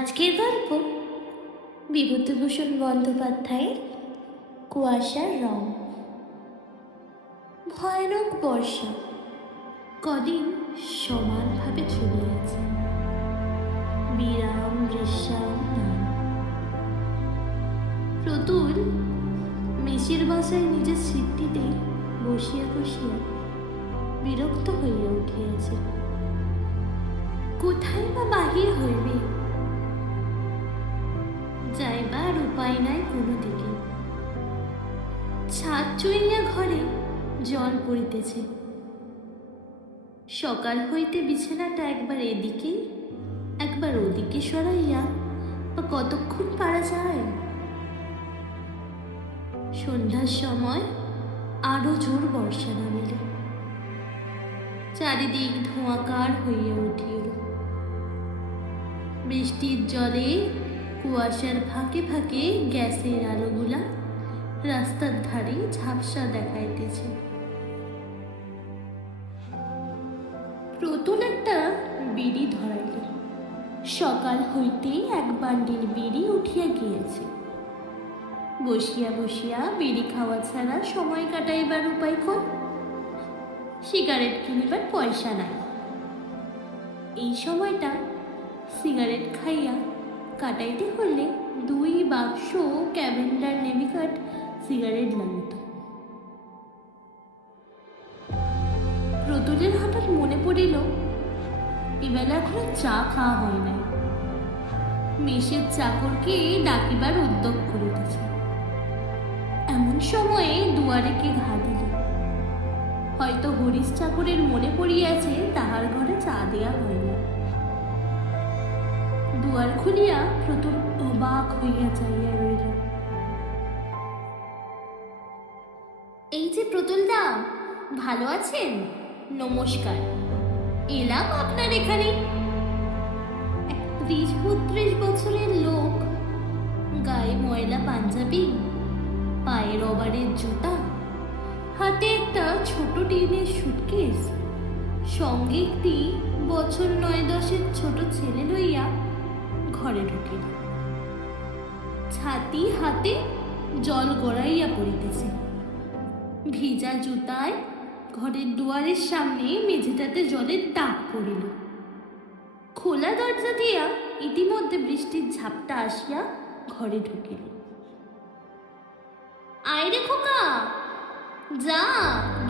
আজকের গল্প বিভূতিভূষণ বন্দ্যোপাধ্যায়ের কুয়াশার রং। ভয়ানক বর্ষা কদিন সমানভাবে চলে আছে, বিরাম বিশ্রাম নাই। প্রতুল মেসির বাসায় নিজের সিটটিতে বসিয়া বসিয়া বিরক্ত হইয়া উঠিয়াছে। কোথায় বা বাহির হইবে, যাইবার উপায় নাই কোনো দিকে। ছাদ চুইয়া ঘরে জল পড়িতেছে। সকাল হইতে বিছানাটা একবার এদিকে একবার ওদিকে সরাইয়া বা কতক্ষণ পারা যায়। সন্ধ্যার সময় আরো জোর বর্ষা নামিল। চারিদিক ধোঁয়াকার হইয়া উঠিল। বৃষ্টির জলে কুয়াশার ফাঁকে ফাঁকে গ্যাসের আলোগুলা রাস্তার ধারে ঝাপসা দেখাইতেছে। প্রতুল একটা বিড়ি ধরাইল। সকাল হইতেই এক বান্ডিল বিড়ি উঠিয়া গিয়েছে। বসিয়া বসিয়া বিড়ি খাওয়া ছাড়া সময় কাটাইবার উপায় কোন? সিগারেট কিনিবার পয়সা নাই। এই সময়টা সিগারেট খাইয়া কাটাইতে হলে 2 বাক্স ক্যাভেন্ডার নেভিকাট সিগারেট লাগিত। প্রতুলের হঠাৎ মনে পড়িল এবেলা এখনো চা খাওয়া হয় নাই। মেসের চাকরকে ডাকিবার উদ্যোগ করিতেছে। এমন সময়ে দুয়ারে কে ঘা দিল। হয়তো হরিশ চাকরের মনে পড়িয়াছে তাহার ঘরে চা দেয়া হয়নি। দুয়ার খুলিয়া প্রতুল অবাক হইয়া চাইয়া রইল। এই যে প্রতুলদা, ভালো আছেন? নমস্কার, এলাম আপনার এখানে। 30-32 বছরের লোক, গায়ে ময়লা পাঞ্জাবি, পায়ে রবারের জুতা, হাতে একটা ছোট টিনের সুটকেস, সঙ্গে একটি বছর 9-10-এর ছোট ছেলে লইয়া ঘরে ঢুকিল। ছাতি হাতে জল গড়াইয়া পড়িতেছে। ভিজা জুতায় ঘরের দুয়ারের সামনে মেঝেটাতে জলের দাগ পড়িল। খোলা দরজা দিয়া ইতিমধ্যে বৃষ্টির ঝাপটা আসিয়া ঘরে ঢুকিল। আয়রে খোকা, যা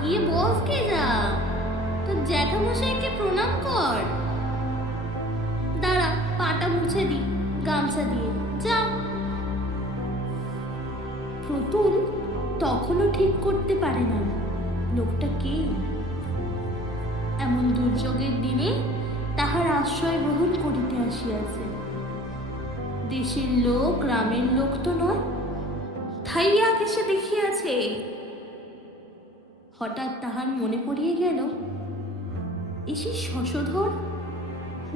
গিয়ে বস কে যা, তোর জ্যাঠামশাইকে প্রণাম কর। দাঁড়া, পাটা মুছে দি গামছা দিয়ে, যা। প্রতুল তখনও ঠিক করতে পারে না লোকটা কে। এমন দুর্যোগের দিনে তাহার আশ্রয় গ্রহণ করিতে আসিয়াছে। দেশের লোক, গ্রামের লোক তো নয়, থাইয়া কেসে দেখিয়াছে। হঠাৎ তাহার মনে পড়িয়া গেল এসে শশধর,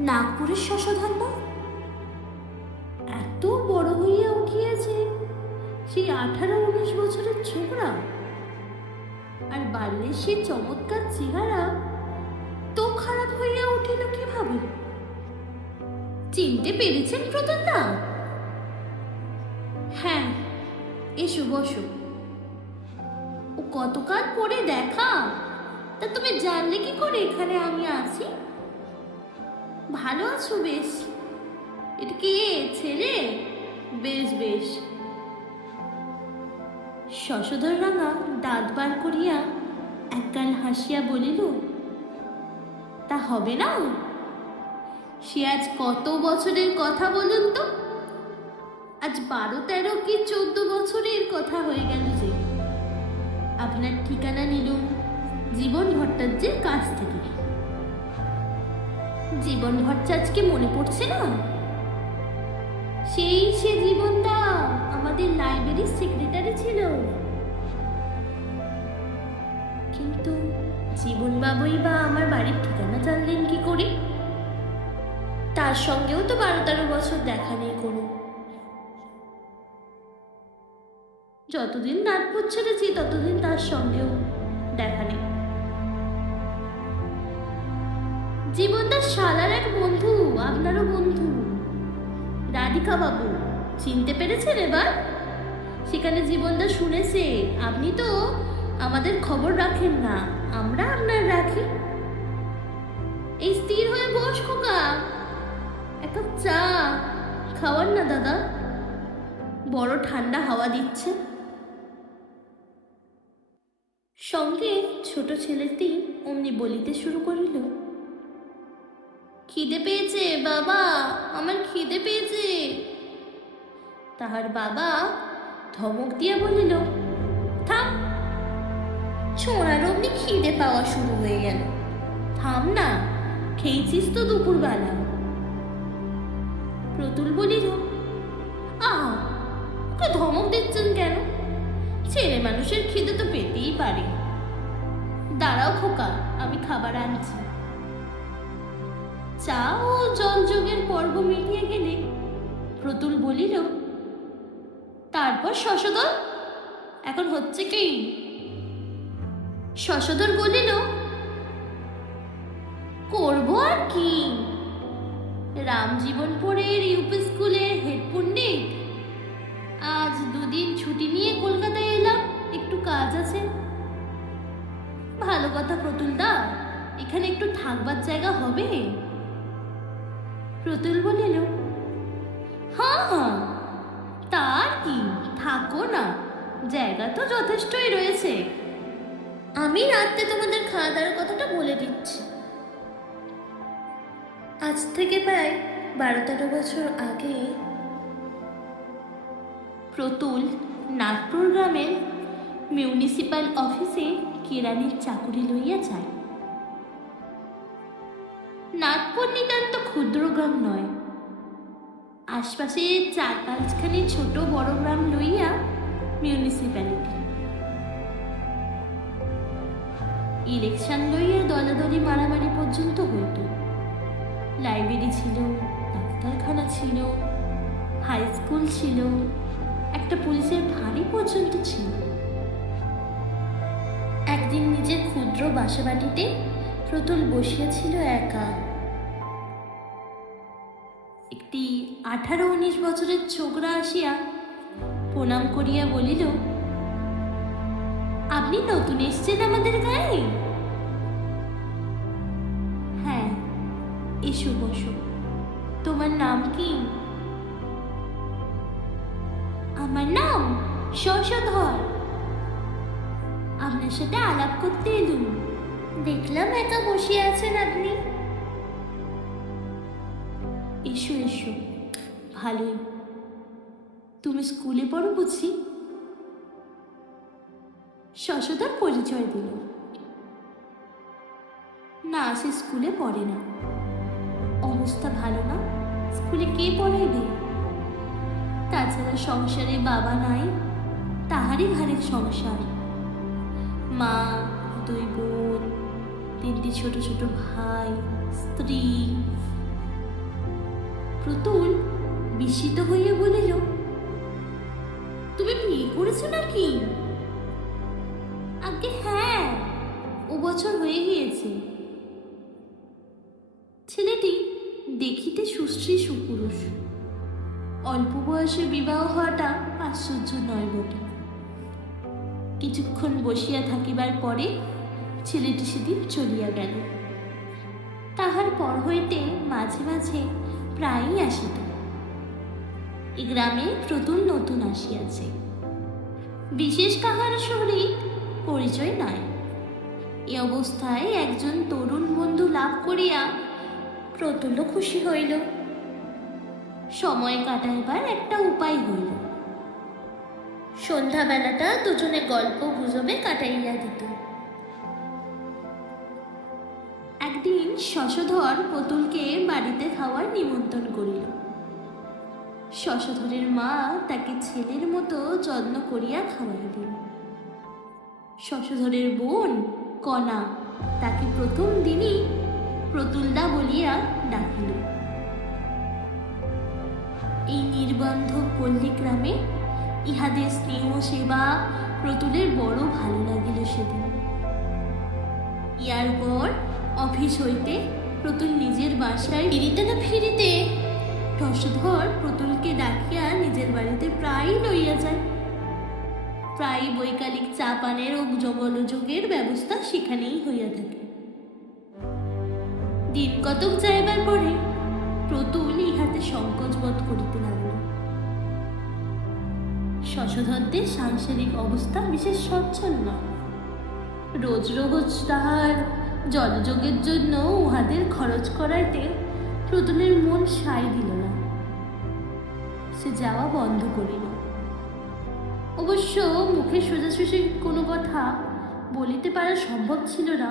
নাগপুরের শশধর না? এত বড় হইয়া উঠিয়াছে, সেই 18-19 বছরের ছোকরা। আর বাল্যের সেই চমৎকার চেহারা তো খারাপ হইয়া উঠিল কিভাবে? চিনতে পেরেছেন প্রতুলদা? হ্যাঁ, এসো বসো। ও কতকাল পরে দেখা, তা তুমি জানলে কি করে এখানে আমি আছি? ভালো আছো? বেশ। এটা কি ছেলে? বেশ বেশ। শশধর রাঙা দাঁত বার করিয়া একগাল হাসিয়া বলিল, তা হবে না? সে আজ কত বছরের কথা বলুন তো? আজ 12-13 কি 14 বছরের কথা হয়ে গেল যে আপনার ঠিকানা নিলুম জীবন ভট্টাচার্যের কাছ থেকে। জীবন ভট্টাচার্যকে মনে পড়ছে না? সেই সে জীবনদা আমাদের লাইব্রেরির সেক্রেটারি ছিল। কিন্তু জীবনবাবুই বা আমার বাড়ির ঠিকানা জানলেন কি করে? তার সঙ্গেও তো 12-13 বছর দেখা নেই কোনো। যতদিন নাগপুর ছেড়েছি ততদিন তার সঙ্গেও দেখা নেই। জীবনদার শালার এক বন্ধু, আপনারও বন্ধু, আনিকা বাবু চিনতে পেরেছেন এবার? সেখানে জীবনদা শুনেছে আপনি তো আমাদের খবর রাখেন না, আমরা আপনার রাখি। এই স্থির হয়ে বস খোকা, এক কাপ চা খাওয়ান না দাদা, বড় ঠান্ডা হাওয়া দিচ্ছে। সঙ্গে ছোট ছেলেটি অমনি বলিতে শুরু করিল, খিদে পেয়েছে বাবা, আমার খিদে পেয়েছে। তাহার বাবা ধমক দিয়া বলিল, থাম, ছোঁড়ার অমনি খিদে পাওয়া শুরু হয়ে গেল, থাম না, খেয়েছিস তো দুপুরবেলা। প্রতুল বলিল, ওকে ধমক দিচ্ছেন কেন? ছেলে মানুষের খিদে তো পেতেই পারে। দাঁড়াও খোকা, আমি খাবার আনছি। চা ও জলযোগের পর্ব মিটিয়ে গেলে প্রতুল বলিল, তারপর শশধর এখন হচ্ছে কি? শশধর বলিল, করব আর কি, রামজীবনপুরের ইউপি স্কুলের হেড পণ্ডিত, আজ দুদিন ছুটি নিয়ে কলকাতায় এলাম, একটু কাজ আছে। ভালো কথা প্রতুল দা, এখানে একটু থাকবার জায়গা হবে? প্রতুল বলিল, হ্যাঁ তার কি, থাকো না, জায়গা তো যথেষ্টই রয়েছে। আমি রাতে তোমাদের খাওয়া দাওয়ার কথাটা বলে দিচ্ছি। আজ থেকে প্রায় 12-13 বছর আগে প্রতুল নাগপুর গ্রামের মিউনিসিপ্যাল অফিসে কেরানির চাকুরি লইয়া যায়। নাগপুর নিতান্ত ক্ষুদ্র গ্রাম নয়, আশপাশে 4-5খানি ছোট বড় গ্রাম লইয়া মিউনিসিপ্যালিটি। ইলেকশন লইয়া দলাদলি মারামারি পর্যন্ত হইত। লাইব্রেরি ছিল, ডাক্তারখানা ছিল, হাই স্কুল ছিল, একটা পুলিশের ফাঁড়ি পর্যন্ত ছিল। একদিন নিজের ক্ষুদ্র বাসাবাটিতে প্রতুল বসিয়াছিল একা। একটি 18-19 বছরের ছোকরা আসিয়া প্রণাম করিয়া বলিল, আপনি নতুন এসছেন আমাদের গায়ে? হ্যাঁ, এসো বসো। তোমার নাম কি? আমার নাম শশধর। আপনার সাথে আলাপ করতে এলুম, দেখলাম একা বসে আছেন আপনি। এসো এসো, ভালোই। তুমি স্কুলে পড়ো বুঝি? শশধর পরিচয় দিল। না, সে স্কুলে পড়ে না, অবস্থা ভালো না, স্কুলে কে পড়াইবে? তাছাড়া সংসারে বাবা নাই, তাহারই ঘাড়ে সংসার। মা, 2 বোন, 3টি ছোট ছোট ভাই, স্ত্রী। প্রতুল বিস্মিত হইয়া বলিল, তুমি বিয়ে করেছো নাকি? আগে হ্যাঁ, ও বছর হয়ে গিয়েছে। ছেলেটি দেখিতে সুশ্রী সুপুরুষ, অল্প বয়সে বিবাহ হওয়াটা আশ্চর্য নয় বটে। কিছুক্ষণ বসিয়া থাকিবার পরে ছেলেটি সেদিন চলিয়া গেল। তাহার পর হইতে মাঝে মাঝে প্রায়ই আসিত। এই গ্রামে প্রতুল নতুন আসিয়াছে, বিশেষ কাহার সহিত পরিচয় নাই। এ অবস্থায় একজন তরুণ বন্ধু লাভ করিয়া প্রতুলও খুশি হইল। সময় কাটাইবার একটা উপায় হইল। সন্ধ্যাবেলাটা দুজনে গল্প গুজবে কাটাইয়া দিত। একদিন শশধর প্রতুলকে বাড়িতে খাওয়ার নিমন্ত্রণ করিল। শশধরের মা তাকে ছেলের মতো যত্ন করিয়া খাওয়াইলেন। শশধরের বোন কণা তাকে প্রথম দিনই প্রতুলদা বলিয়া ডাকিল। এই নির্বন্ধ পল্লী গ্রামে ইহাদের স্নেহ সেবা প্রতুলের বড় ভালো লাগিল সেদিন। ইয়ার পর অফিস হইতে প্রতুল নিজের বাসায় ফিরিতে না ফিরিতে শশধর প্রতুলকে প্রায় বৈকালিক চা পানের ও জগলযোগের ব্যবস্থা সেখানেই হইয়া থাকে। দিন কতক যাইবার পরে প্রতুল ইহাতে সংকোচ বোধ করিতে লাগল। শশধরদের সাংসারিক অবস্থা বিশেষ সচ্ছল নয়। রোজ রোজ তাহার জলযোগের জন্য উহাদের খরচ করাইতে প্রতুলের মন সায় দিল না। সে যাওয়া বন্ধ করিল। অবশ্য মুখে সোজাসুজি কোনো কথা বলিতে পারা সম্ভব ছিল না,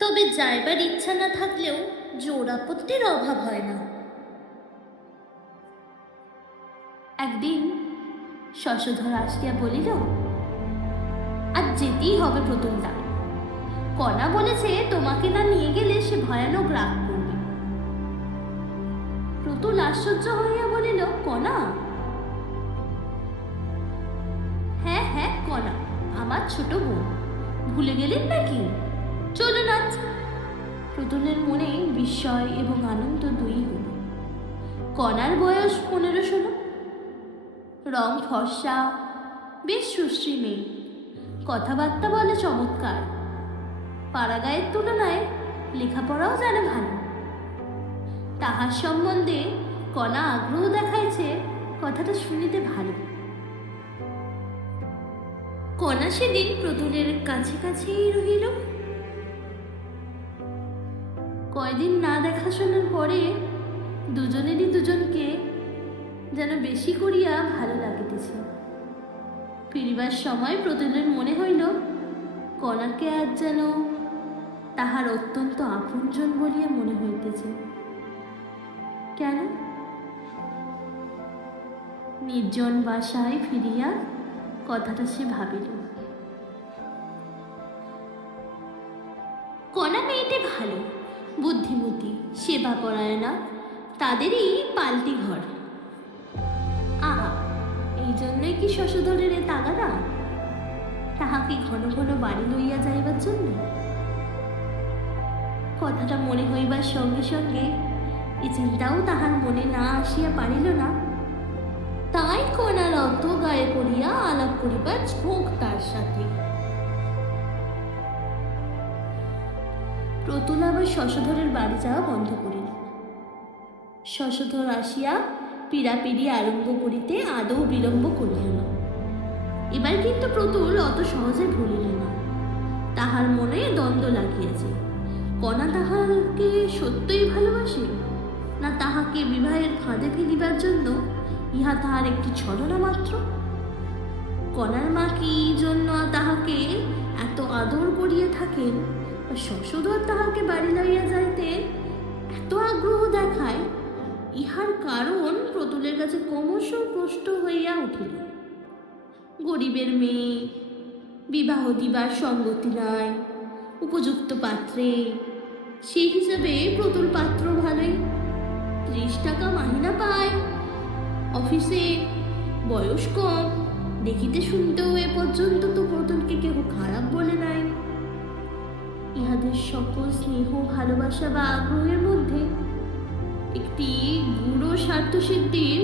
তবে যাইবার ইচ্ছা না থাকলেও জোর আপত্তির অভাব হয় না। একদিন শশধর আসিয়া বলিল, আজ যেতেই হবে প্রতুলদা। কণা বলেছে তোমাকে না নিয়ে গেলে সে ভয়ানক রাগ করবে। প্রতুল আশ্চর্য হইয়া বলিল, কণা? হ্যাঁ হ্যাঁ, কণা, আমার ছোট বোন। ভুলে গেলেন নাকি? চলুন আজ। প্রতুলের মনে বিস্ময় এবং আনন্দ দুই হল। কণার বয়স 15-16, রং ফর্সা, বেশ সুশ্রী মেয়ে, কথাবার্তা বলে চমৎকার, পাড়াগাঁয়ের তুলনায় লেখাপড়াও জানে ভালো। তাহার সম্বন্ধে কণা আগ্রহ দেখাইছে, কথাটা শুনিতে ভালো। কণা সেদিন প্রতুলের কাছে কাছেই রহিল। কয়দিন না দেখাশোনার পরে দুজনেরই দুজনকে যেন বেশি করিয়া ভালো লাগিতেছে। ফিরিবার সময় প্রতুলের মনে হইল কণাকে আজ যেন তাহার অত্যন্ত আপনজন বলিয়া মনে হইতেছে। কেন? নির্জন বাসায় ফিরিয়া কথাটা সে ভাবিল। কণা মেয়েটি ভালো, বুদ্ধিমতী, সেবা পরায়ণা, তাদেরই পাল্টি ঘর। আহা, এই জন্যই কি শশধরের এ তাগাদা? তাহাকে ঘন ঘন বাড়ি লইয়া যাইবার জন্য? কথাটা মনে হইবার সঙ্গে সঙ্গে এ চিন্তাও তাহার মনে না আসিয়া পারিল না। তাই কণার অত গায়ে পড়িয়া আলাপ করিবার ঝোঁক তার সাথে। প্রতুল আবার শশধরের বাড়ি যাওয়া বন্ধ করিল। শশধর আসিয়া পীড়াপিড়ি আরম্ভ করিতে আদৌ বিলম্ব করিল না। এবার কিন্তু প্রতুল অত সহজে ভুলিল না। তাহার মনে দ্বন্দ্ব লাগিয়েছে। কণা তাহাকে সত্যই ভালোবাসে, না তাহাকে বিবাহের ফাঁদে ফেলিবার জন্য ইহা তাহার একটি ছলনা মাত্র? কণার মা কি জন্য তাহাকে এত আদর করিয়া থাকেন, শশধর তাহাকে বাড়ি লইয়া যাইতে এত আগ্রহ দেখায়, ইহার কারণ প্রতুলের কাছে ক্রমশ স্পষ্ট হইয়া উঠিল। গরিবের মেয়ে, বিবাহ দিবার সঙ্গতি নাই, উপযুক্ত পাত্রে, সেই হিসাবে প্রতুল পাত্র ভালোই, 30 টাকা মাহিনা পায়, অফিসে, বয়স কম, দেখিতে শুনতেও এ পর্যন্ত তো প্রতুলকে কেউ খারাপ বলে নাই। ইহাদের সকল স্নেহ, ভালোবাসা বা আগ্রহের মধ্যে একটি গূঢ় স্বার্থসিদ্ধির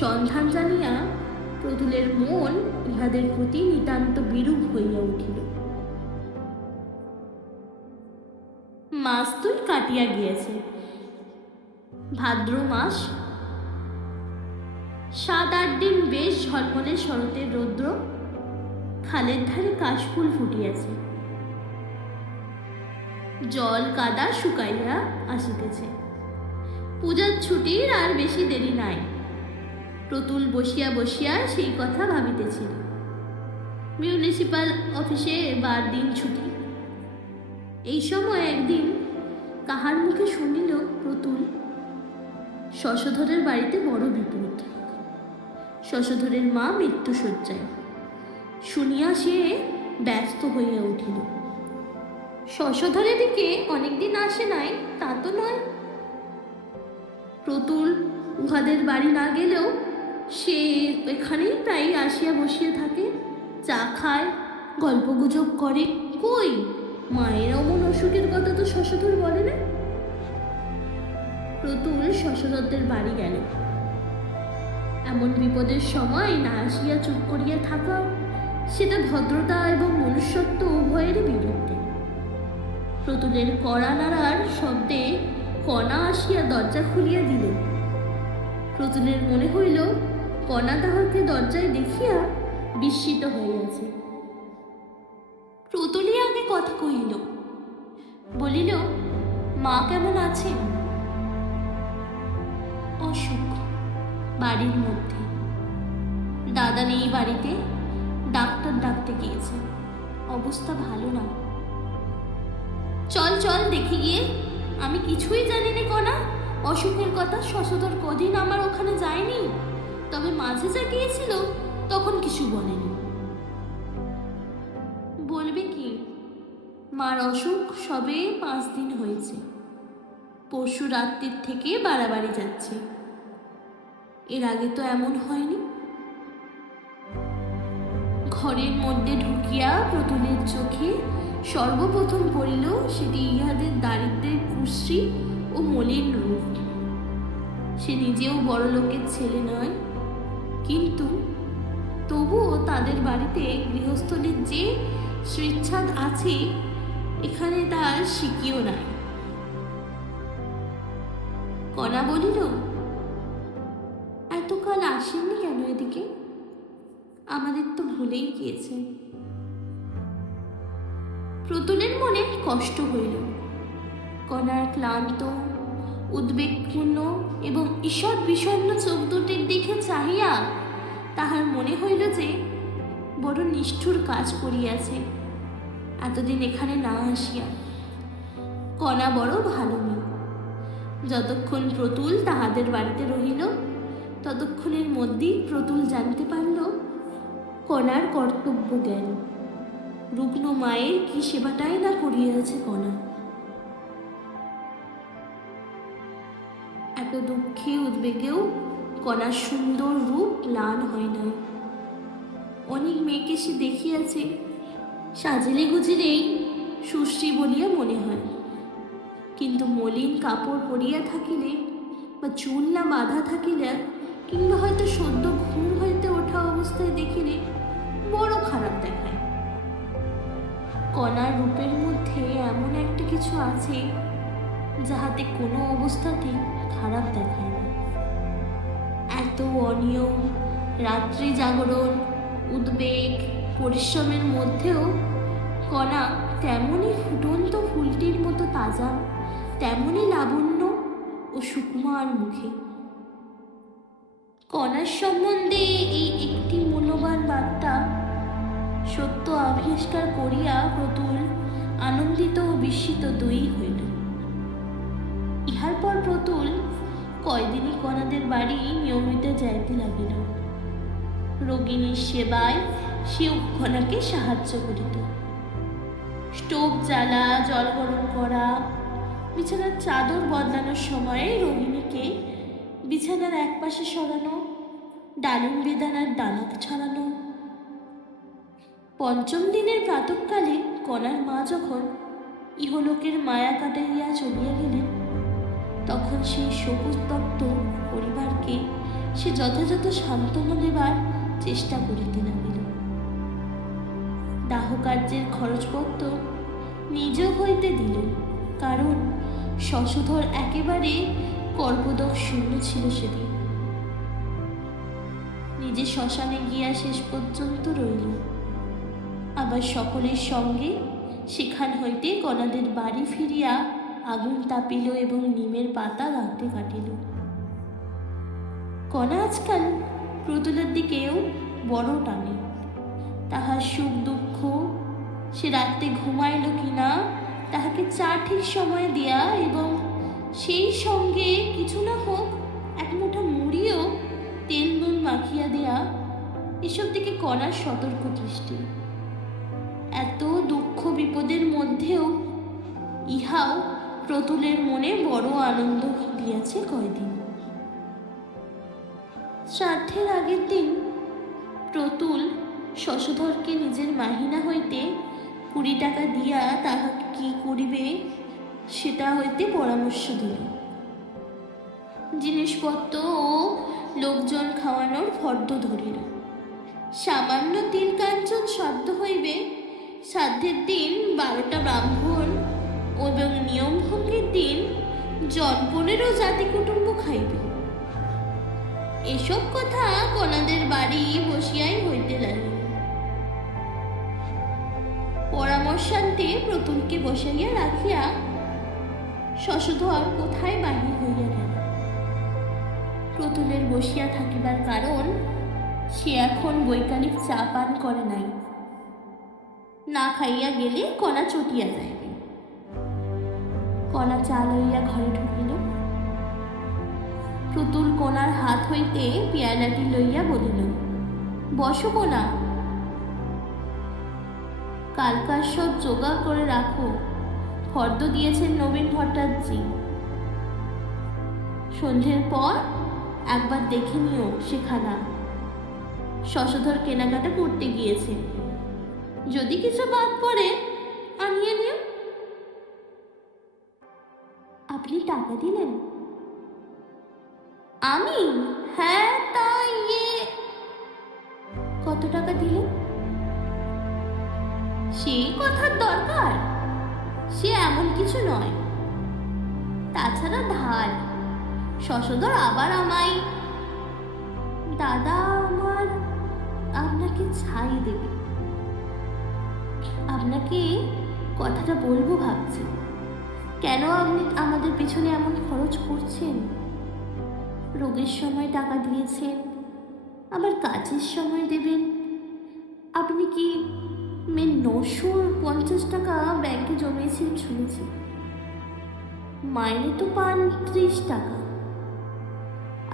সন্ধান জানিয়া প্রতুলের মন ইহাদের প্রতি নিতান্ত বিরূপ হইয়া উঠিল। মাস 2 কাটিয়া গিয়েছে। ভাদ্র মাস। 7-8 দিন বেশ ঝলমলে শরতের রৌদ্র। খালের ধারে কাশফুল ফুটিয়াছে। জল কাদা শুকাইয়া আসিতেছে। পূজার ছুটির আর বেশি দেরি নাই। প্রতুল বসিয়া বসিয়া সেই কথা ভাবিতেছিল। মিউনিসিপাল অফিসে এবার দিন ছুটি। এই সময় একদিন কাহার মুখে শুনিল প্রতুল, শশধরের বাড়িতে বড় বিপদ, শশধরের মা মৃত্যুশয্যায়। শুনিয়া সে ব্যস্ত হইয়া উঠিল। শশধরের দিকে অনেকদিন আসে নাই তা তো নয়। প্রতুল উহাদের বাড়ি না গেলেও সে এখানেই প্রায় আসিয়া বসিয়া থাকে, চা খায়, গল্পগুজব করে। কই, মায়ের অমন অসুখের কথা তো শশধর বলে না। প্রতুল শশধরদের বাড়ি গেল। এমন বিপদের সময় না আসিয়া চুপ করিয়া থাকা সেটা ভদ্রতা এবং মনুষ্যত্ব উভয়েরই বিরুদ্ধে। প্রতুলের কড়া নাড়ার শব্দে কণা আসিয়া দরজা খুলিয়া দিল। প্রতুলের মনে হইল কণা তাহাকে দরজায় দেখিয়া বিস্মিত হইয়াছে। প্রতুলই আগে কথা কহিল, বলিল, মা কেমন আছেন? অসুখ, বাড়ির মধ্যে। দাদা নেই বাড়িতে, ডাক্তার ডাকতে গিয়েছে, অবস্থা ভালো না। চল চল দেখি গিয়ে। আমি কিছুই জানি না কণা, অসুখের কথা। শশধর কদিন আমার ওখানে যায়নি, তবে মাঝে যা গিয়েছিল তখন কিছু বলেনি। বলবে কি, মার অসুখ সবে 5 দিন হয়েছে। পরশু রাত্রির থেকে বাড়াবাড়ি যাচ্ছে। এর আগে তো এমন হয়নি। ঘরের মধ্যে ঢুকিয়া প্রতুলের চোখে সর্বপ্রথম পড়িল সেটি ইহাদের দারিদ্রের কুশ্রী ও মলিন রূপ। সে নিজেও বড় লোকের ছেলে নয়, কিন্তু তবুও তাদের বাড়িতে গৃহস্থলীর যে স্বেচ্ছাদ আছে, এখানে তার শিকিও নাই। কণা বলিল, এতকাল আসেননি কেন এদিকে? আমাদের তো ভুলেই গিয়েছে। প্রতুলের মনে কষ্ট হইল। কণার ক্লান্ত, উদ্বেগপূর্ণ এবং ঈষৎ বিষণ্ণ চোখ দুটির দিকে চাহিয়া তাহার মনে হইল যে বড় নিষ্ঠুর কাজ করিয়াছে এতদিন এখানে না আসিয়া। কণা বড় ভালো মেয়ে। যতক্ষণ প্রতুল তাহাদের বাড়িতে রহিল, ততক্ষণের মধ্যেই প্রতুল জানতে পারল কণার কর্তব্য জ্ঞান। রুগ্ন মায়ের কি সেবাটাই না করিয়াছে কণা। এত দুঃখে উদ্বেগেও কণার সুন্দর রূপ ম্লান হয় নাই। অনেক মেয়েকে সে দেখিয়াছে, সাজিলে গুজিলেই সুশ্রী বলিয়া মনে হয়, কিন্তু মলিন কাপড় পরিয়া থাকিলে বা চুল না বাঁধা থাকিলে, কিংবা হয়তো সদ্য ঘুম হইতে ওঠা অবস্থায় দেখিলে বড় খারাপ দেখায়। কণার রূপের মধ্যে এমন একটা কিছু আছে যাহাতে কোনো অবস্থাতেই খারাপ দেখায় না। এত অনিয়ম, রাত্রি জাগরণ, উদ্বেগ, পরিশ্রমের মধ্যেও কণা তেমনই ফুটন্ত ফুলটির মতো তাজা, তেমনই লাবণ্য ও সুকুমার মুখে। কণার সম্বন্ধে এই একটি মূল্যবান বার্তা সত্য আবিষ্কার করিয়া প্রতুল আনন্দিত ও বিস্মিত দুই হইল। ইহার পর প্রতুল কয়দিনই কণাদের বাড়ি নিয়মিত যাইতে লাগিল। রোগিণীর সেবায় সে কণাকে সাহায্য করিত। স্টোভ জ্বালা, জল গরম করা, বিছানার চাদর বদলানোর সময় রোগিণীকে বিছানার এক পাশে সরানো, ডালিম বেদানার দানা ছড়ানো। 5ম দিনের প্রাতঃকালে কণার মা যখন ইহলোকের মায়া কাটাইয়া চলিয়া গেলেন, তখন সেই শোকতপ্ত পরিবারকে সে যথাযথ সান্ত্বনা দেবার চেষ্টা করিতে লাগিল। দাহকার্যের খরচপত্র নিজ হইতে দিল, কারণ শশধর একেবারে কর্পদক শূন্য ছিল সেদিন। নিজে শ্মশানে গিয়া শেষ পর্যন্ত রইল। আবার সকলের সঙ্গে সেখান হইতে কণাদের বাড়ি ফিরিয়া আগুন তাপিল এবং নিমের পাতা রাঁধতে কাটিল। কণা আজকাল প্রতুলের দিকেও বড় টানে। তাহার সুখ দুঃখ, সে রাত্রে ঘুমাইল কিনা, তাহাকে চা ঠিক সময় দেয়া এবং সেই সঙ্গে কিছু না হোক এক মুঠা মুড়িও তেল নুন মাখিয়া দেয়া, এসব দিকে কণার সতর্ক দৃষ্টি। এত দুঃখ বিপদের মধ্যেও ইহাও প্রতুলের মনে বড় আনন্দ দিয়াছে কয়দিন। শ্রাদ্ধের আগের দিন প্রতুল শশধরকে নিজের মাহিনা হইতে 20 টাকা দিয়া তাহাকে কি করিবে সেটা হইতে পরামর্শ দিল। জিনিসপত্র ও লোকজন খাওয়ানোর ফর্দ ধরিল। সামান্য তিল কাঞ্চন শব্দ হইবে, শ্রাদ্ধের দিন 12টা ব্রাহ্মণ এবং নিয়ম ভঙ্গের দিন জনপনেরও জাতি কুটুম্ব খাইবে। এসব কথা কনাদের বাড়ি বসিয়াই হইতে লাগিল। পরামর্শান্তে প্রতুলকে বসাইয়া রাখিয়া শশধর কোথায় বাহির হইয়া গেল। প্রতুলের বসিয়া থাকিবার কারণ, সে এখন বৈকালিক চা পান করে নাই। না খাইয়া গেলে কণা চটিয়া যাইবে। কণা চা লইয়া ঘরে ঢুকিল। প্রতুল কণার হাত হইতে পেয়ালাটি লইয়া বলিল, বসো কণা, কালকার সব জোগাড় করে রাখো। ফর্দ দিয়েছেন নবীন ভট্টাচার্য। সন্ধ্যের পর একবার দেখে নিও সেখানা। শশধর কেনাকাটা করতে গিয়েছে, যদি কিছু বাদ পড়ে আনিয়ে নিও। আপনি টাকা দিলেন? আমি? হ্যাঁ, তাই। কত টাকা দিলেন? সেই কথার দরকার? সে এমন কিছু নয়। তাছাড়া ধার। শশধর আবার আমায়। দাদা আমার আপনাকে ছাই দেবে। আপনাকে কথাটা বলবো ভাবছি। কেন আপনি আমাদের পেছনে এমন খরচ করছেন? রোগের সময় টাকা দিয়েছেন, আবার কাজের সময় দেবেন। আপনি কি 950 টাকা ব্যাংকে জমিয়েছেন শুনেছি। মাইনে তো পান 30 টাকা।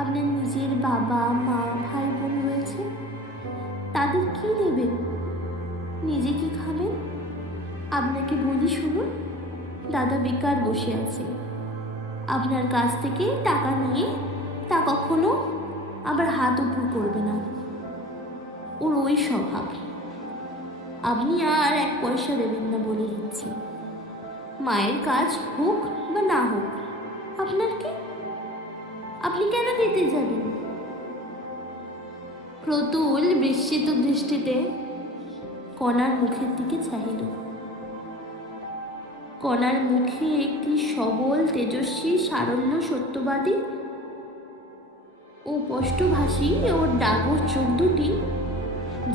আপনার নিজের বাবা মা ভাই বোন রয়েছে, তাদের কি দেবেন? নিজে কি খাবেন? আপনাকে বলি শুনুন, দাদা বেকার বসে আছে। আপনার কাছ থেকে টাকা নিয়ে তা কখনো আবার হাত উপর করবে না। ওর ওই স্বভাব। আপনি আর 1 পয়সা দেবেন না বলে দিচ্ছি। মায়ের কাজ হোক বা না হোক, আপনার কি? আপনি কেন দিতে যাবেন? প্রতুল বিস্মিত দৃষ্টিতে কণার মুখের দিকে চাহিল। কণার মুখে একটি সবল তেজস্বী সারল্য সত্যবাদী ও স্পষ্টভাষী ওর ডাগর চোখ দুটি,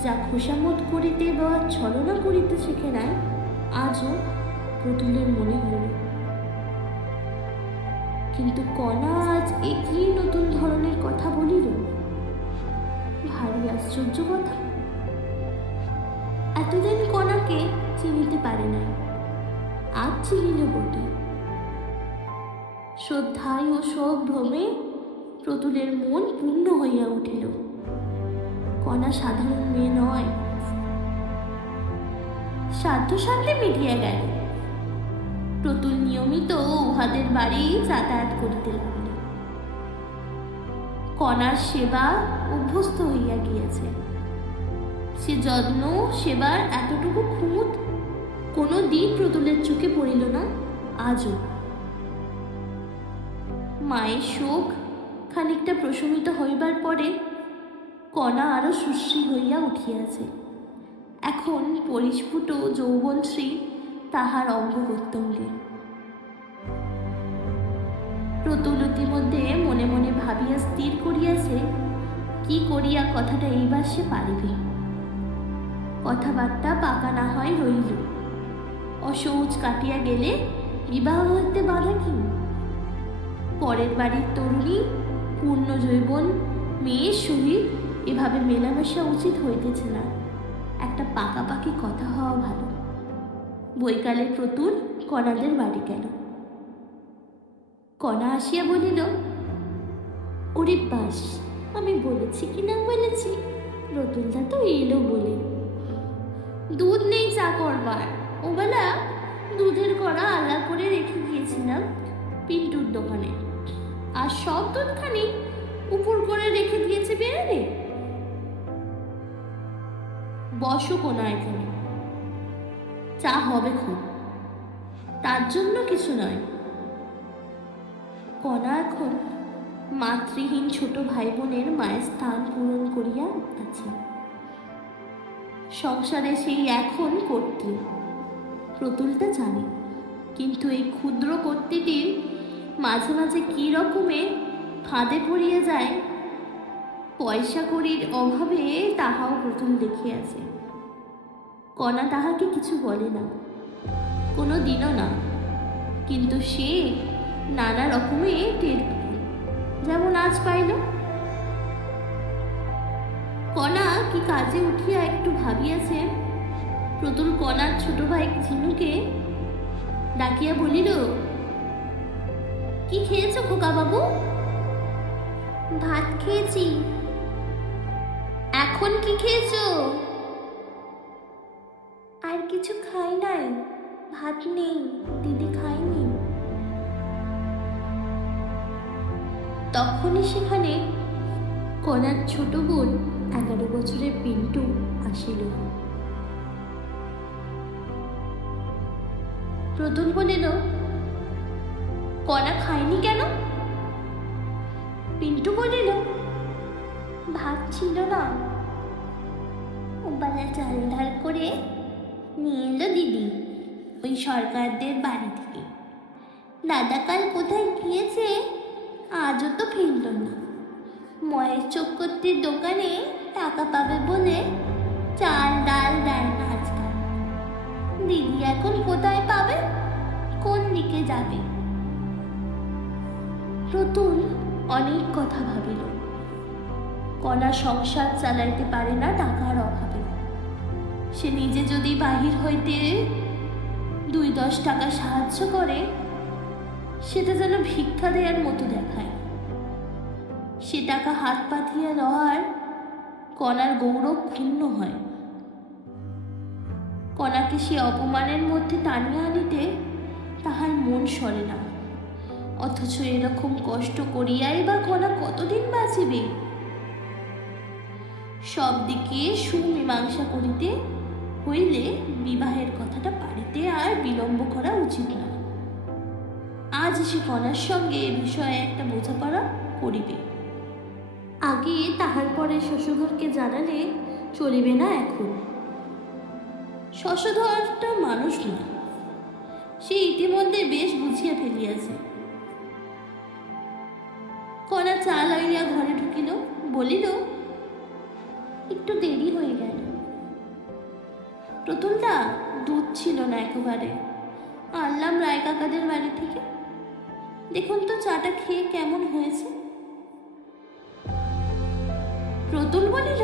যা খোসামত করিতে বা ছলনা করিতে শেখে নাই, আজও প্রতুলের মনে হইল। কিন্তু কণা আজ একই নতুন ধরনের কথা বলিল। ভারী আশ্চর্য কথা। এতদিন কণাকে চিনিতে পারে নাই, আজ চিনিল বটে। শ্রদ্ধায় ও সব ভ্রমে প্রতুলের মন পূর্ণ হইয়া উঠিল। কণা সাধারণ মেয়ে নয়। সাধ্য সামলে মিটিয়া গেল। প্রতুল নিয়মিত উহাদের বাড়ি যাতায়াত করিতে লাগিল। কণার সেবা অভ্যস্ত হইয়া গিয়াছে। সে যত্ন সেবার এতটুকু খুঁত কোনো দিন প্রতুলের চোখে পড়িল না আজও। মায়ের শোক খানিকটা প্রশমিত হইবার পরে কণা আরো সুশ্রী হইয়া উঠিয়াছে। এখন পরিস্ফুট যৌবনশ্রী তাহার অঙ্গ প্রত্যঙ্গে। প্রতুল ইতিমধ্যে মনে মনে ভাবিয়া স্থির করিয়াছে কি করিয়া কথাটা এইবার সে পারিবে। কথাবার্তা পাকা না হয় রইল। অসৌচ কাটিয়া গেলে বিবাহ হইতে বাধা কি? পরের বাড়ির তরুণী পূর্ণ যৌবন মেয়ের সহিত এভাবে মেলামেশা উচিত হইতেছে না। একটা পাকাপাকি কথা হওয়া ভালো। বৈকালে প্রতুল কণাদের বাড়ি গেল। কণা আসিয়া বলিল, ওরে বাস, আমি বলেছি কি না বলেছি? প্রতুলদা তো এলো বলে। দুধ নেই চা করবার। ওবেলা দুধের কড়া আলাদা করে রেখে গিয়েছিলাম পিন্টুর দোকানে, আর সব দুধখানি উপর করে রেখে দিয়েছে বেড়ালে। বসো কোনা এখানে, চা হবে খুব, তার জন্য কিছু নয়। কণা এখন মাতৃহীন ছোট ভাই বোনের মায়ের স্থান পূরণ করিয়া আছে। সংসারে সেই এখন কর্ত্রী। প্রতুলটা জানে, কিন্তু এই ক্ষুদ্র কর্ত্রীটির মাঝে মাঝে কী রকমে ফাঁদে পড়িয়া যায়, পয়সা কড়ির অভাবে তাহাও প্রতুল দেখিয়াছে। কণা তাহাকে কিছু বলে না, কোনো দিনও না, কিন্তু সে নানা রকমে টের পায়, যেমন আজ পাইল। কণা কি কাজে উঠিয়া একটু ভাবিয়াছে, প্রতুল কণার ছোট ভাই ঝিনুকে ডাকিয়া বলিল, কি খেয়েছো খোকা বাবু? ভাত খেয়েছি। এখন কি খেয়েছো? আর কিছু খাই নাই, ভাত নেই, দিদি খায়নি। তখনই সেখানে কণার ছোট বোন 11 বছরের পিন্টু আসিল। প্রতুল বলিল, কণা খায়নি কেন? পিন্টু বলিল, ভাত ছিল না, ওবেলা চাল ধার করে নিয়ে এলো দিদি ওই সরকারদের বাড়ি থেকে। দাদা কাল কোথায় গিয়েছে, আজও তো ফিরল না। ময়ের চক্করটির দোকানে টাকা পাবে বলে চাল ডাল দেয় না আজকাল। দিদি এখন কোথায় পাবে, কোন দিকে যাবে? প্রতুল অনেক কথা ভাবিল। কণা সংসার চালাইতে পারে না টাকার অভাবে। সে নিজে যদি বাহির হইতে 2-10 টাকা সাহায্য করে, সেটা যেন ভিক্ষা দেওয়ার মতো দেখায়। সে টাকা হাত পাতিয়া লওয়ার কণার গৌরব ক্ষুণ্ণ হয়। কণাকে সে অপমানের মধ্যে টানিয়া আনিতে তাহার মন সরে না। অথচ এরকম কষ্ট করিয়াই বা কণা কতদিন বাঁচিবে? সব দিকে সুমীমাংসা করিতে হইলে বিবাহের কথাটা পারিতে আর বিলম্ব করা উচিত না। আজ সে কণার সঙ্গে এ বিষয়ে একটা বোঝাপড়া করিবে। আগে তাহার পরে শ্বশুরঘরকে জানালে চলিবে না। এখন শ্বশুরঘরটা মানুষ নয়, সে ইতিমধ্যে বেশ বুঝিয়া ফেলিয়াছে। কণা চা লইয়া ঘরে ঢুকিল, বলিল, একটু দেরি হয়ে গেল। প্রতুলদা, দুধ ছিল না একেবারে, আনলাম রায় কাকাদের বাড়ি থেকে। দেখুন তো চাটা খেয়ে কেমন হয়েছে। প্রতুল বলিল,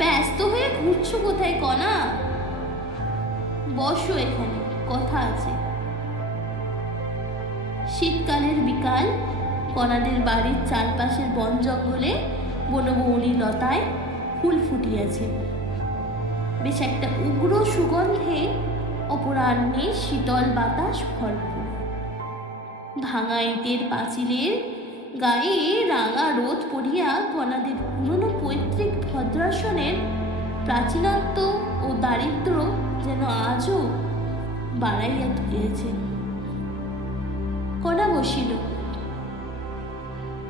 ব্যস্ত হয়ে ঘুরছো কোথায় কণা? বসো, এখানে কথা আছে। শীতকালের বিকাল, কণাদের বাড়ির চারপাশের বন জঙ্গলে বনবৌরি লতায় ফুল ফুটিয়াছে। বেশ একটা উগ্র সুগন্ধে অপরাহ্নে শীতল বাতাস ভরপুর। ভাঙা ইটের পাঁচিলের গায়ে রাঙা রোদ পড়িয়া কণাদের পুরনো পৈতৃক ভদ্রাসনের প্রাচীনত্ব ও দারিদ্র যেন আজও বাড়াইয়া তুলিয়াছে। কণা বসিল,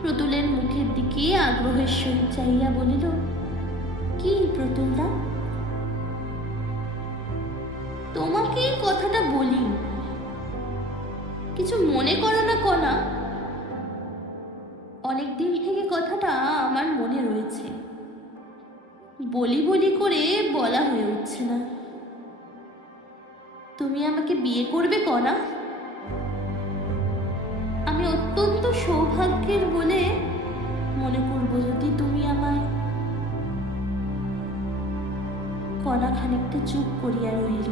প্রতুলের মুখের দিকে আগ্রহের সহিত চাহিয়া বলিল, কি প্রতুলদা? তোমাকে এই কথাটা বলি, কিছু মনে করো না কণা। অনেকদিন থেকে কথাটা আমার মনে রয়েছে, বলি বলি করে বলা হয়ে উঠছে না। তুমি আমাকে বিয়ে করবে কণা? আমি অত্যন্ত সৌভাগ্যের বলে মনে করব যদি তুমি আমায়। কণা খানিকটা চুপ করিয়া রইল।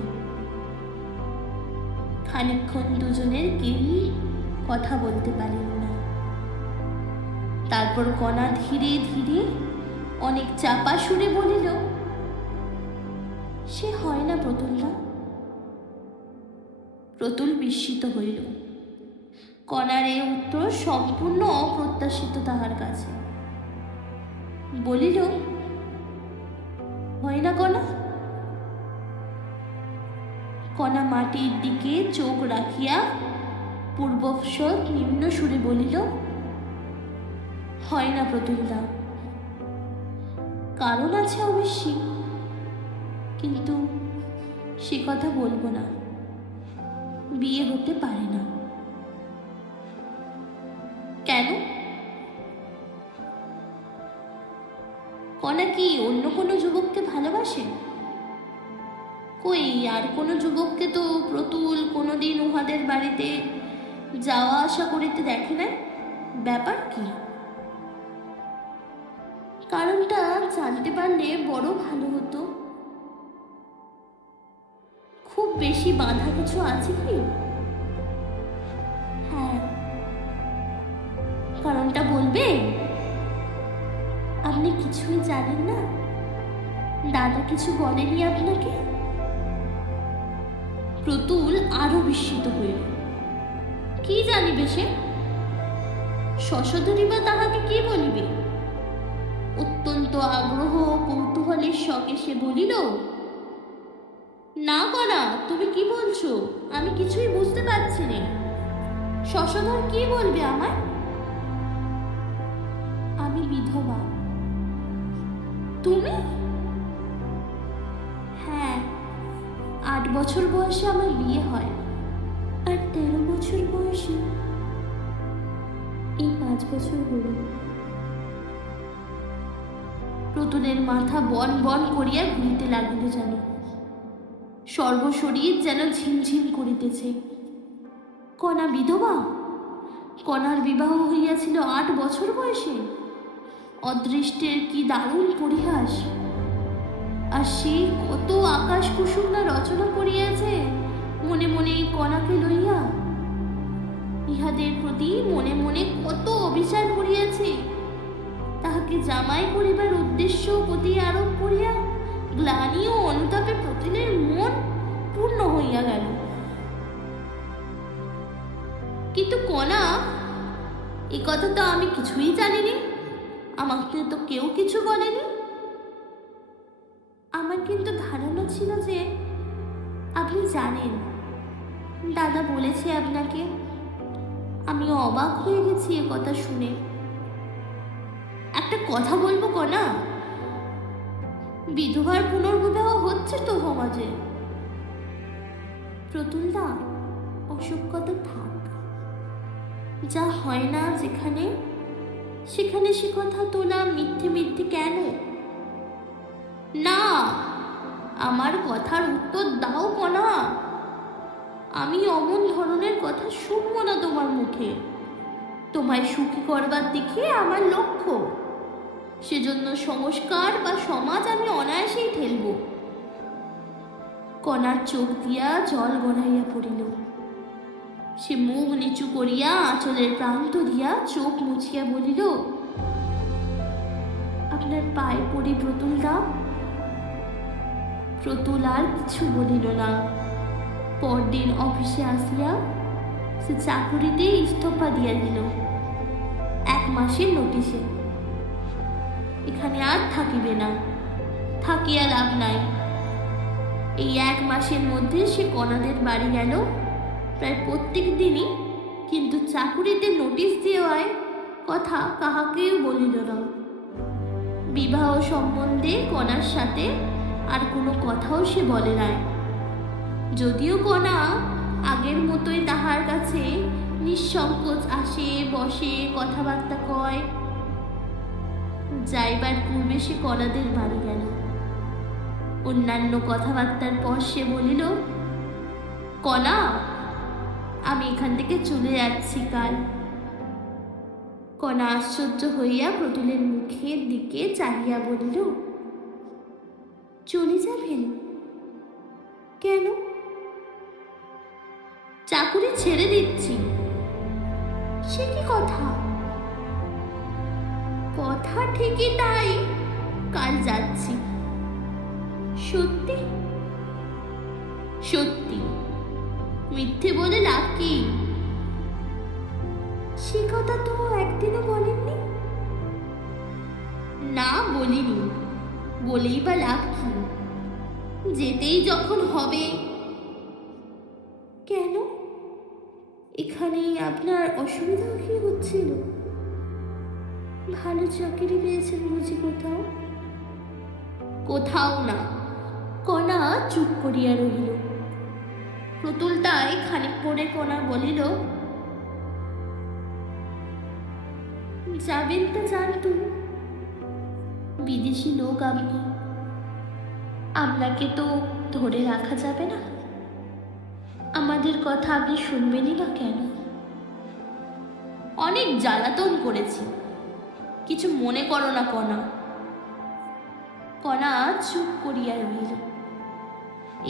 খানিকক্ষণ দুজনের কেউই কথা বলতে পারিল না। তারপর কণা ধীরে ধীরে অনেক চাপা সুরে বলিল, সে হয় না প্রতুলদা। প্রতুল বিস্মিত হইল। কণার এই উত্তর সম্পূর্ণ অপ্রত্যাশিত তাহার কাছে। বলিল, হয় না কণা? কণা মাটির দিকে চোখ রাখিয়া পূর্বস্বর নিম্ন সুরে বলিল, হয় না প্রতুলদা। কারণ আছে অবশ্যই। কিন্তু সে কথা বলবো না, বিয়ে হতে পারে না। কেন? কনা কি অন্য কোনো যুবককে ভালোবাসে? কই, আর কোনো যুবককে তো প্রতুল কোনোদিন উহাদের বাড়িতে যাওয়া আসা করিতে দেখে না। ব্যাপার কি? কারণটা জানতে পারলে বড় ভালো হতো। খুব বেশি বাধা কিছু আছে কি? হ্যাঁ, কারণটা বলবে? আপনি কিছুই জানেন না? দাদা কিছু বলেনি আপনাকে? প্রতুল আরো বিস্মিত হইল। কি জানিবে সে? শশধরী বা তাহাকে কি বলিবে? অত্যন্ত আগ্রহ কৌতূহলের শখে সে বলিল, না করা, তুমি কি বলছো? আমি কিছুই বুঝতে পারছি না। শশধর কি বলবে আমায়? আমি বিধবা। তুমি? হ্যাঁ, 8 বছর বয়সে আমার বিয়ে হয়, আর 13 বছর বয়সে এই 5 বছর হলো। প্রতুলের মাথা বন বন করিয়া ঘুরিতে লাগিল, যেন সর্বশরীর যেন ঝিমঝিম করিতেছে। কনা বিধবা? কনার বিবাহ হইয়াছিল 8 বছর বয়সে? অদৃষ্টের কি দারুণ পরিহাস! আর সে কত আকাশ কুসুম না রচনা করিয়াছে মনে মনে এই কনাকে লইয়া। ইহাদের প্রতি মনে মনে কত অবিচার করিয়াছে। তাহাকে জামাই করিবার উদ্দেশ্য প্রতি আরোপ করিয়া গ্লানি ও অনুতাপে প্রতুলের মন পূর্ণ হইয়া গেল। কিন্তু কনা, এ কথা তো আমি কিছুই জানিনি, আমাকে তো কেউ কিছু বলেনি। আমার কিন্তু ধারণা ছিল যে আপনি জানেন, দাদা বলেছে আপনাকে। আমি অবাক হয়ে গেছি এ কথা শুনে। একটা কথা বলবো কনা, বিধবার পুনর্বিবাহ হচ্ছে তো সমাজে। প্রতুলদা, অসুখ কথা থাক, যা হয় না যেখানে সেখানে সে কথা তোলা মিথ্যে মিথ্যে কেন? না, আমার কথার উত্তর দাও কনা। আমি অমন ধরনের কথা শুনবো না তোমার মুখে। তোমায় সুখী করবার দিকে আমার লক্ষ্য, সেজন্য সংস্কার বা সমাজ আমি অনায়াসেই ঠেলব। কনার চোখ দিয়া জল গড়াইয়া পড়িল। সে মুখ নিচু করিয়া আঁচলের প্রান্ত দিয়া চোখ মুছিয়া বলিল, আপনার পায়ে পড়ি প্রতুলদা। প্রতুল আর কিছু বলিল না। পরদিন অফিসে আসিয়া সে চাকুরিতে ইস্তফা দিয়া দিল 1 মাসের নোটিশে। এখানে আর থাকিবে না, থাকিয়া লাভ নাই। এই 1 মাসের মধ্যে সে কনাদের বাড়ি গেল প্রায় প্রত্যেক দিনই, কিন্তু চাকুরিতে নোটিশ দেওয়ায় কথা কাহাকেও বলিল না। বিবাহ সম্বন্ধে কনার সাথে আর কোনো কথাও সে বলে নাই। যদিও কনা আগের মতোই তাহার কাছে নিঃসংকোচ আসে, বসে, কথাবার্তা কয়। যাইবার পূর্বে সে কনাদের বাড়ি গেল। অন্যান্য কথাবার্তার পর সে বলিল, কনা, আমি এখান থেকে চলে যাচ্ছি কাল। কনা আশ্চর্য হইয়া প্রতুলের মুখের দিকে চাহিয়া বলিল, চলে যাবেন? কেন? চাকুরি ছেড়ে দিচ্ছি। সে কি কথা? কথা ঠিকই, তাই কাল যাচ্ছি। সত্যি? সত্যি, মিথ্যে বলে লাভ কি? সে কথা তো একদিনও বলেননি। না, বলিনি, বলেই বা লাভ কি? যেতেই যখন হবে। কেন? এখানে আপনার অসুবিধা কি হচ্ছিল? ভালো চাকরি পেয়েছেন বুঝি কোথাও? কোথাও না, কণা চুপ করিয়া রহিল। প্রতুল তাই খানিক পরে কণা বলিল, যাবেন তো যান, তুমি বিদেশি লোক, আপনি, আপনাকে তো ধরে রাখা যাবে না। আমাদের কথা আপনি শুনবেনই বা কেন? অনেক জ্বালাতন করেছি, কিছু মনে করো না কণা। কণা চুপ করিয়া রহিল।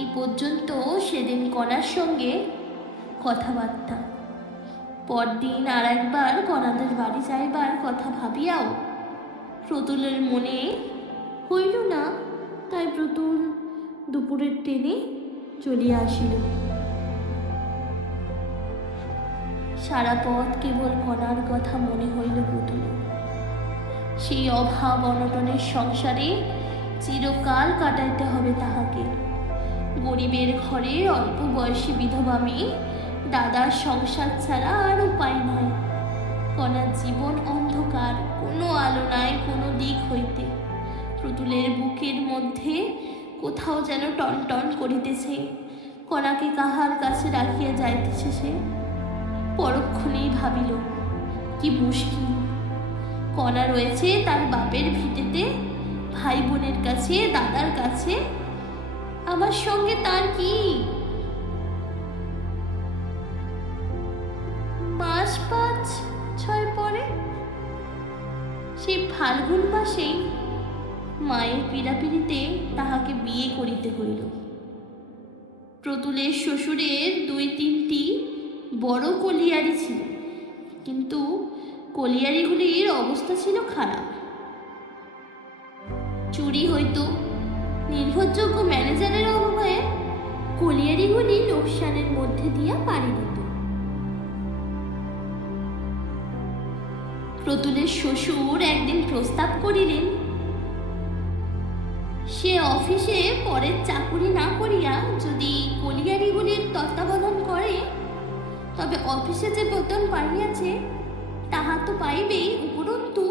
এই পর্যন্ত সেদিন কণার সঙ্গে কথাবার্তা। পরদিন আর একবার কণাদের বাড়ি যাইবার কথা ভাবিয়াও প্রতুলের মনে হইল না, তাই প্রতুল দুপুরের ট্রেনে চলিয়া আসিল। সারা পথ কেবল কণার কথা মনে হইল প্রতুলের। সেই অভাব অনটনের সংসারে চিরকাল কাটাইতে হবে তাহাকে। গরিবের ঘরে অল্প বয়সী বিধবা মেয়ে, দাদার সংসার ছাড়া আর উপায় নাই। কণার জীবন অন্ধকার, কোনো আলো নাই কোনো দিক হইতে। প্রতুলের বুকের মধ্যে কোথাও যেন টন টন করিতেছে। কণাকে কাহার কাছে রাখিয়া যাইতেছে সে। পরক্ষণেই ভাবিল, কি মুশকিল! কণা রয়েছে তার বাপের ভিটেতে, ভাই বোনের কাছে, দাদার কাছে, আমার সঙ্গে তার কি? মাস 5-6 পরে সেই ফাল্গুন মাসেই মায়ের পীড়াপিড়িতে তাহাকে বিয়ে করিতে হইল। প্রতুলের শ্বশুরের 2-3টি বড় কলিয়ারি ছিল, কিন্তু কলিয়ারিগুলির অবস্থা ছিল খারাপ। চুরি হইত, নির্ভরযোগ্য ম্যানেজারের অভাবে কলিয়ারিগুলি লোকসানের মধ্যে দিয়া পাড়ি দিত। প্রতুলের শ্বশুর একদিন প্রস্তাব করিলেন, সে অফিসে পরের চাকুরি না করিয়া যদি কলিয়ারিগুলির তত্ত্বাবধান করে, তবে অফিসে যে বেতন পাইয়াছে তাহা তো পাইবেই, উপরন্তু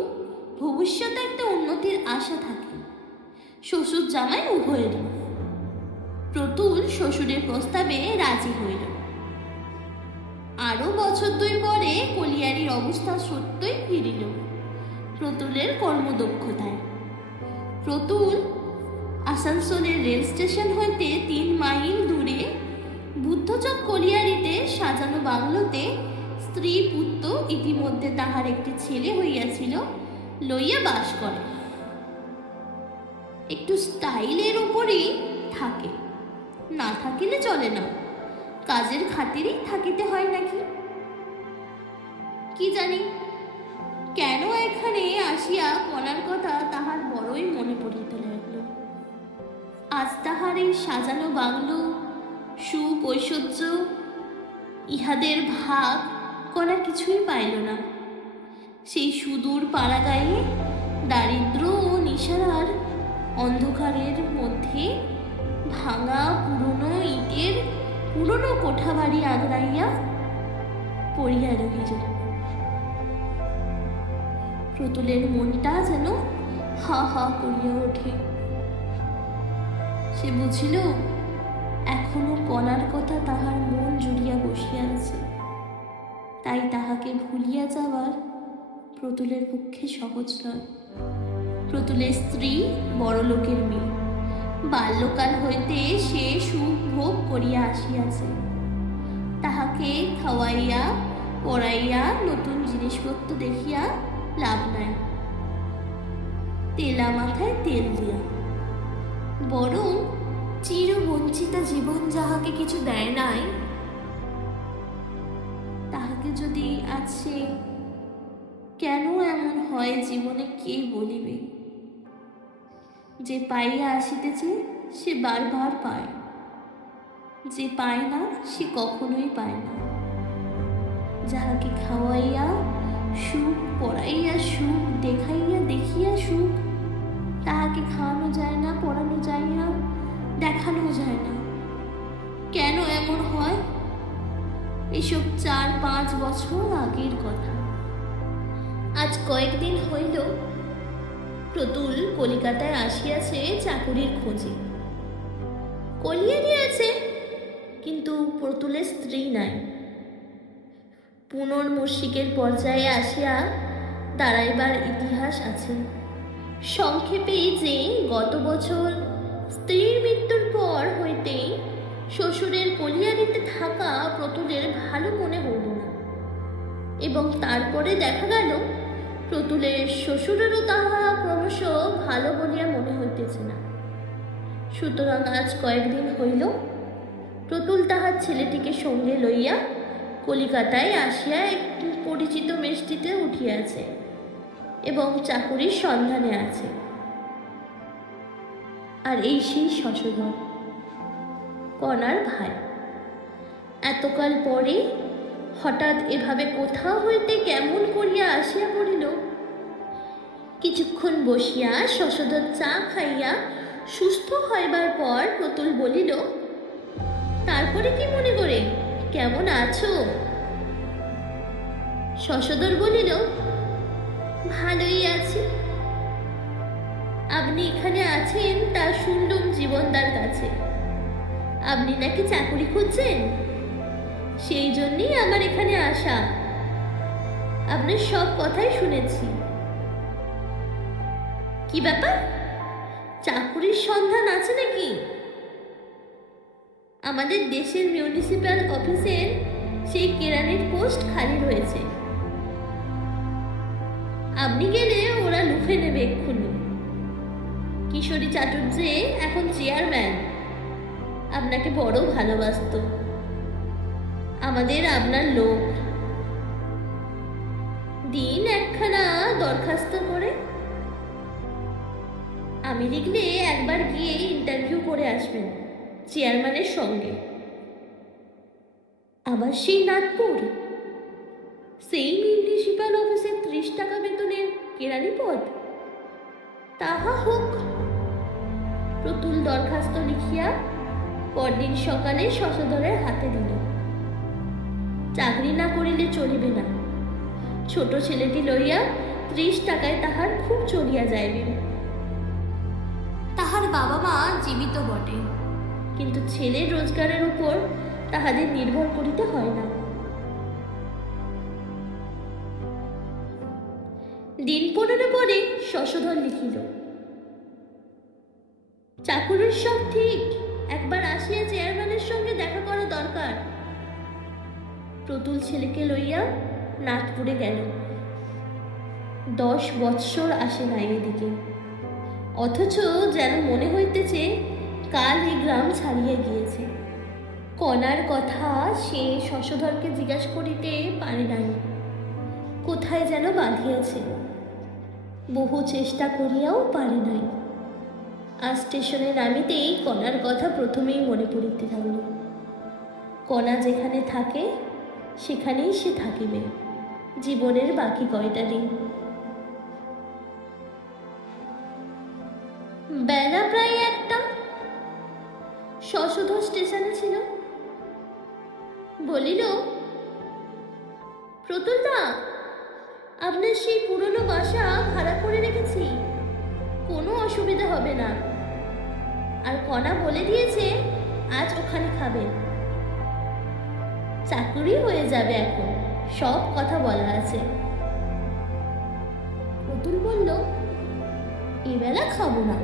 ভবিষ্যতে একটা উন্নতির আশা থাকে শ্বশুর জামাই উভয়েরই। প্রতুল শ্বশুরের প্রস্তাবে রাজি হইল। আরো বছর 2 পরে কলিয়ারির অবস্থা সত্যই ফিরিল প্রতুলের কর্মদক্ষতায়। প্রতুল আসানসোলের রেল স্টেশন হইতে 3 মাইল দূরে বুদ্ধচক কলিয়ারিতে সাজানো বাংলোতে স্ত্রী পুত্র, ইতিমধ্যে তাহার একটি ছেলে হইয়াছিল, লইয়া বাস করে। একটু স্টাইলের উপরই থাকে, না থাকিলে চলে না, কাজের খাতিরেই থাকিতে হয় নাকি কি জানি। কেন এখানে আসিয়া কণার কথা তাহার বড়ই মনে পড়িতে লাগলো। আজ তাহার এই সাজানো বাংলো, সুখ ঐশ্বর্য, ইহাদের ভাগ কণা কিছুই পাইল না। সেই সুদূর পাড়াগাঁয়ে দারিদ্র ও নিশারার অন্ধকারের মধ্যে ভাঙা পুরনো ইটের পুরনো কোঠা বাড়ি আগড়াইয়া পড়িয়া রহিল। প্রতুলের মনটা যেন হা হা করিয়া ওঠে। সে বুঝিল এখনো কণার কথা তাহার মন জুড়িয়া বসিয়া আছে, তাই তাহাকে ভুলিয়া যাওয়ার প্রতুলের পক্ষে সহজ নয়। প্রতুলের স্ত্রী বড় লোকের মেয়ে, বাল্যকাল হইতে সে সুখ ভোগ করিয়া আসিয়াছে। তাহাকে খাওয়াইয়া পড়াইয়া নতুন জিনিসপত্র দেখিয়া লাভ নাই, তেলা মাথায় তেল দিয়া। বরং চিরবঞ্চিতা জীবন যাহাকে কিছু দেয় নাই, তাহাকে যদি আছে কেন এমন হয় জীবনে কে বলিবে। যে পাইয়া আসিতেছে সে বারবার পায়, যে পায় না সে কখনোই পায় না। যাহাকে খাওয়াইয়া সুখ, পড়াইয়া সুখ, দেখাইয়া দেখিয়া সুখ, তাহাকে খাওয়ানো যায় না, পড়ানো যায় না, দেখানো যায় না। কেন এমন হয়? এসব 4-5 বছর আগের কথা। আজ কয়েকদিন হইল প্রতুল কলিকাতায় আসিয়াছে চাকুরির খোঁজে। কলিয়ারি আছে, কিন্তু প্রতুলের স্ত্রী নাই। পুনর্মস্যিকের পর্যায়ে আসিয়া দাঁড়াইবার ইতিহাস আছে। সংক্ষেপে যে গত বছর স্ত্রীর মৃত্যুর পর হইতে শ্বশুরের কলিয়ারিতে থাকা প্রতুলের ভালো মনে হইল না, এবং তারপরে দেখা গেল প্রতুলের শ্বশুরেরও তাহা ক্রমশ ভালো বলিয়া মনে হইতেছে না। সুতরাং আজ কয়েকদিন হইল প্রতুল তাহার ছেলেটিকে সঙ্গে লইয়া কলিকাতায় আসিয়া একটি পরিচিত মেষ্টিতে উঠিয়াছে এবং চাকুরির সন্ধানে আছে। আর এই সেই শশধর, কণার ভাই। এতকাল পরে হঠাৎ এভাবে কোথাও হইতে কেমন করিয়া আসিয়া পড়িল। কিছুক্ষণ বসিয়া শশধর চা খাইয়া সুস্থ হইবার পর প্রতুল বলিল, তারপরে কি মনে করে, কেমন আছো? শশধর বলিল, ভালোই আছি। আপনি এখানে আছেন তা শুনলুম জীবনদার কাছে। আপনি নাকি চাকুরি খুঁজছেন, সেই জন্যই আমার এখানে আসা। আপনার সব কথাই শুনেছি। কি ব্যাপার, চাকুরির সন্ধান আছে নাকি? আমাদের দেশের মিউনিসিপ্যাল অফিসের সেই কেরানির পোস্ট খালি রয়েছে। আপনি গেলে ওরা লুফে নেবে এক্ষুনি। কিশোরী চাটুর্যে এখন চেয়ারম্যান, আপনাকে বড় ভালোবাসত। আমাদের আপনার লোক। দিন একখানা দরখাস্ত করে আমি লিখলে একবার গিয়ে ইন্টারভিউ করে আসবেন চেয়ারম্যানের সঙ্গে। আবার সেই নাগপুর, সেই মিউনিসিপ্যাল অফিসে 30 টাকা বেতনের কেরানি পদ, তাহা হোক। প্রতুল দরখাস্ত লিখিয়া পরদিন সকালে শশধরের হাতে দিল। চাকরি না করিলে চলিবে না। ছোট ছেলেটি লইয়া 30 টাকায় তাহার খুব চলিয়া যাইবে। তাহার বাবা মা জীবিত বটে, কিন্তু ছেলের রোজগারের উপর তাহাদের নির্ভর করিতে হয় না। দিন 15 পরে শশধর লিখিল, চাকুরির সব ঠিক, একবার আসিয়া চেয়ারম্যানের সঙ্গে দেখা করা দরকার। প্রতুল ছেলেকে লইয়া নাগপুরে গেল। 10 বৎসর আসে নাই এদিকে, অথচ যেন মনে হইতেছে কাল এই গ্রাম ছাড়িয়ে গিয়েছে। কণার কথা সে শশধরকে জিজ্ঞাসা করিতে পারে নাই, কোথায় যেন বাঁধিয়াছে। বহু চেষ্টা করিয়াও পারে নাই। আজ স্টেশনে নামিতেই কণার কথা প্রথমেই মনে পড়িতে লাগল। কণা যেখানে থাকে সেখানেই সে থাকিবে জীবনের বাকি কয়টা দিন। বেলা প্রায় 1টা। শশধর স্টেশনে ছিল। বলিল, প্রতুলদা, আপনার সেই পুরনো বাসা ভাড়া করে রেখেছি, কোনো অসুবিধা হবে না। আর কণা বলে দিয়েছে আজ ওখানে খাবেন। চাকুরি হয়ে যাবে এখন, সব কথা বলা আছে। প্রতুল বলল, এবেলা খাবো না,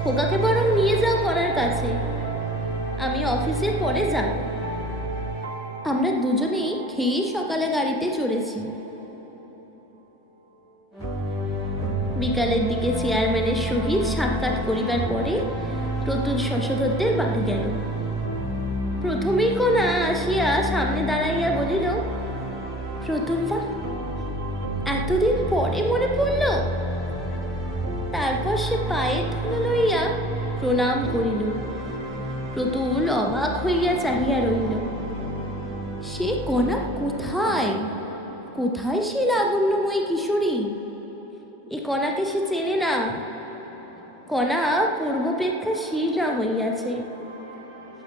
খোকাকে বরং নিয়ে যাও কণার কাছে, আমি অফিসের পরে যাব। আমরা দুজনেই খেয়ে সকালে গাড়িতে চড়েছি। বিকালের দিকে চেয়ারম্যানের সহিত সাক্ষাৎ করিবার পরে প্রতুল শশধরদের বাড়ি গেল। প্রথমেই কণা আসিয়া সামনে দাঁড়াইয়া বলিল, প্রতুলদা, এতদিন পরে মনে পড়ল। তারপর সে পায়ে ধুলো লইয়া প্রণাম করিল। প্রতুল অবাক হইয়া চাহিয়া রইল। সে কণা কোথায়, কোথায় সে লাবণ্যময়ী কিশোরী? এ কণাকে সে চেনে না। কণা পূর্বাপেক্ষা শীর্ণা হইয়াছে।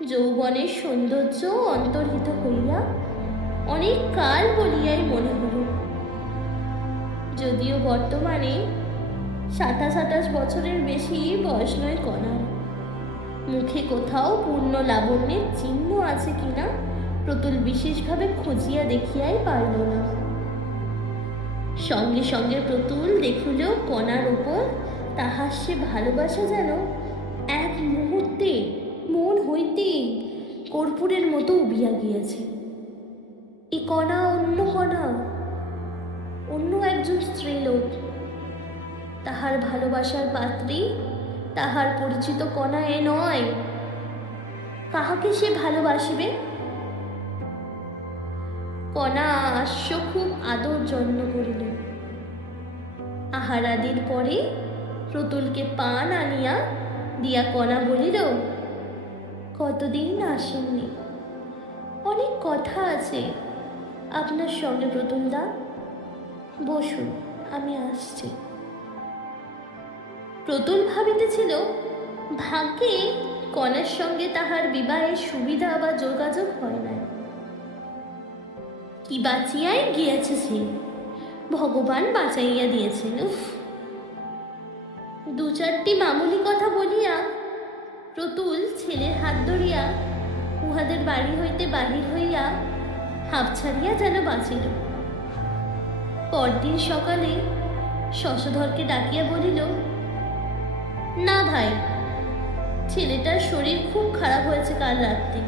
যৌবনের সৌন্দর্য অন্তর্হিত হইয়া অনেক কাল বলিয়াই মনে হল। যদিও বর্তমানে 27-28 বছরের বেশি বয়স নয় কণার। মুখে কোথাও পূর্ণ লাবণ্যের চিহ্ন আছে কিনা প্রতুল বিশেষভাবে খুঁজিয়া দেখিয়াই পারল না। সঙ্গে সঙ্গে প্রতুল দেখিল কণার উপর তাহার সে ভালোবাসা যেন এক মুহূর্তে মন হইতে কর্পূরের মতো উবিয়া গিয়াছে। এ কণা অন্য কণা, অন্য একজন স্ত্রীলোক, তাহার ভালোবাসার পাত্রী, তাহার পরিচিত কণা এ নয়। কাহাকে সে ভালোবাসিবে? কণা আশ্ব খুব আদর যত্ন করিল। আহারাদির পরে প্রতুলকে পান আনিয়া দিয়া কণা বলিল, কতদিন আসেননি, অনেক কথা আছে আপনার সঙ্গে প্রতুলদা, বসুন, আমি আসছি। প্রতুল ভাবিতেছিল ভাগ্যে কণার সঙ্গে তাহার বিবাহের সুবিধা বা যোগাযোগ হয় না। কি বাঁচিয়াই গিয়াছে সে, ভগবান বাঁচাইয়া দিয়েছেন। দু চারটি মামুলি কথা বলিয়া প্রতুল ছেলের হাত ধরিয়া উহাদের বাড়ি হইতে বাহির হইয়া হাঁপ ছাড়িয়া যেন বাঁচিল। পরদিন সকালে শশধরকে ডাকিয়া বলিল, না ভাই, ছেলেটার শরীর খুব খারাপ হয়েছে কাল রাত্রে।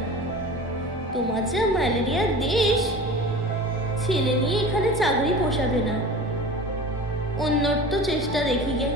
তোমার যা ম্যালেরিয়ার দেশ, ছেলে নিয়ে এখানে চাকরি পোষাবে না, অন্যর তো চেষ্টা দেখি গে।